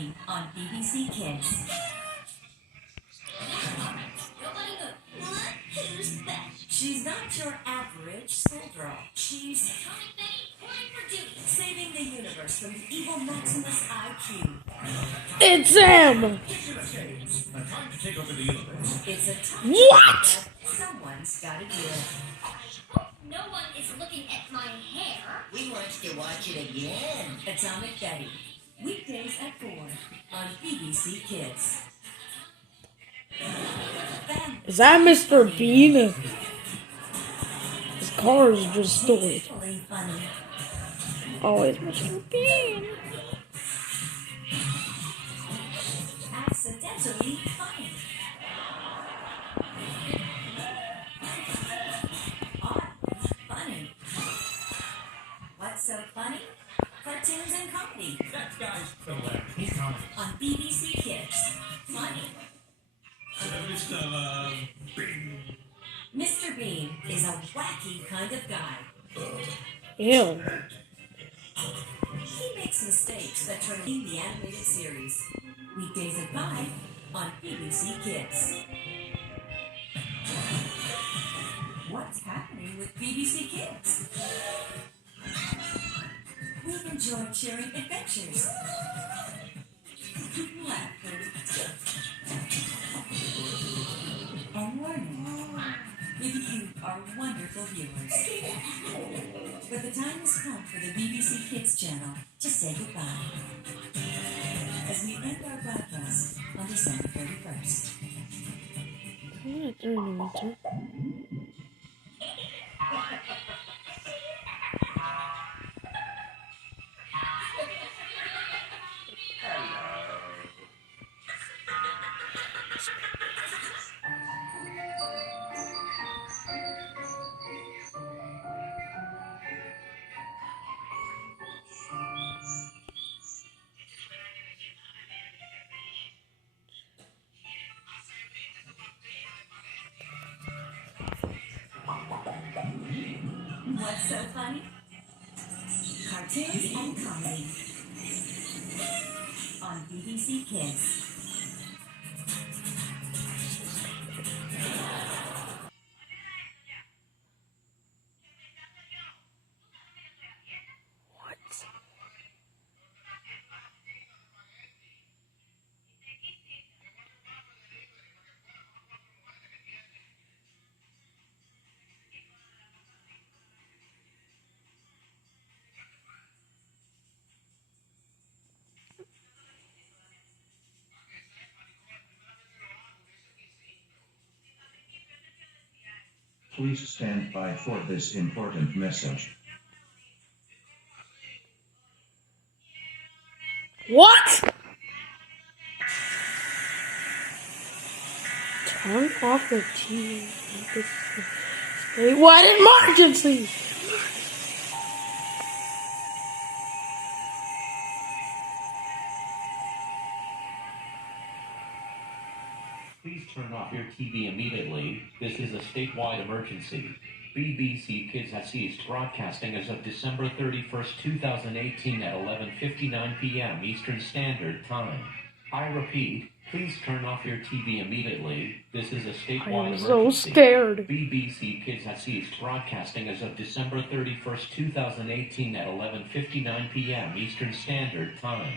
comedy on BBC Kids. Who's that? She's not your average schoolgirl. She's saving the universe from the evil Maximus IQ. It's him! It's a tough What? Someone's gotta do it. No one is looking at my hair. We want to watch it again. Atomic Betty. Weekdays at 4 on BBC Kids. Is that Mr. Bean? His car is just stolen. Oh, it's Mr. Bean. Accidentally funny. Funny. What's so funny? Cartoons and comedy. That guy's hilarious. He's coming. On BBC Kids. Funny. Mr. Bean. Mr. Bean is a wacky kind of guy. Ew. He makes mistakes that turn into the animated series. Weekdays at 5 on BBC Kids. What's happening with BBC Kids? We've enjoyed sharing adventures. Laughter. And learning. Maybe you are wonderful viewers. But the time has come for the BBC Kids channel to say goodbye. As we end our broadcast on December 31st. What's so funny? Cartoons and comedy on BBC Kids. Please stand by for this important message. What? Turn off the TV. What emergency? Please turn off your TV immediately. This is a statewide emergency. BBC Kids has ceased broadcasting as of December 31st, 2018 at 11:59 p.m. Eastern Standard Time. I repeat, please turn off your TV immediately. This is a statewide emergency. I'm so scared. BBC Kids has ceased broadcasting as of December 31st, 2018 at 11:59 p.m. Eastern Standard Time.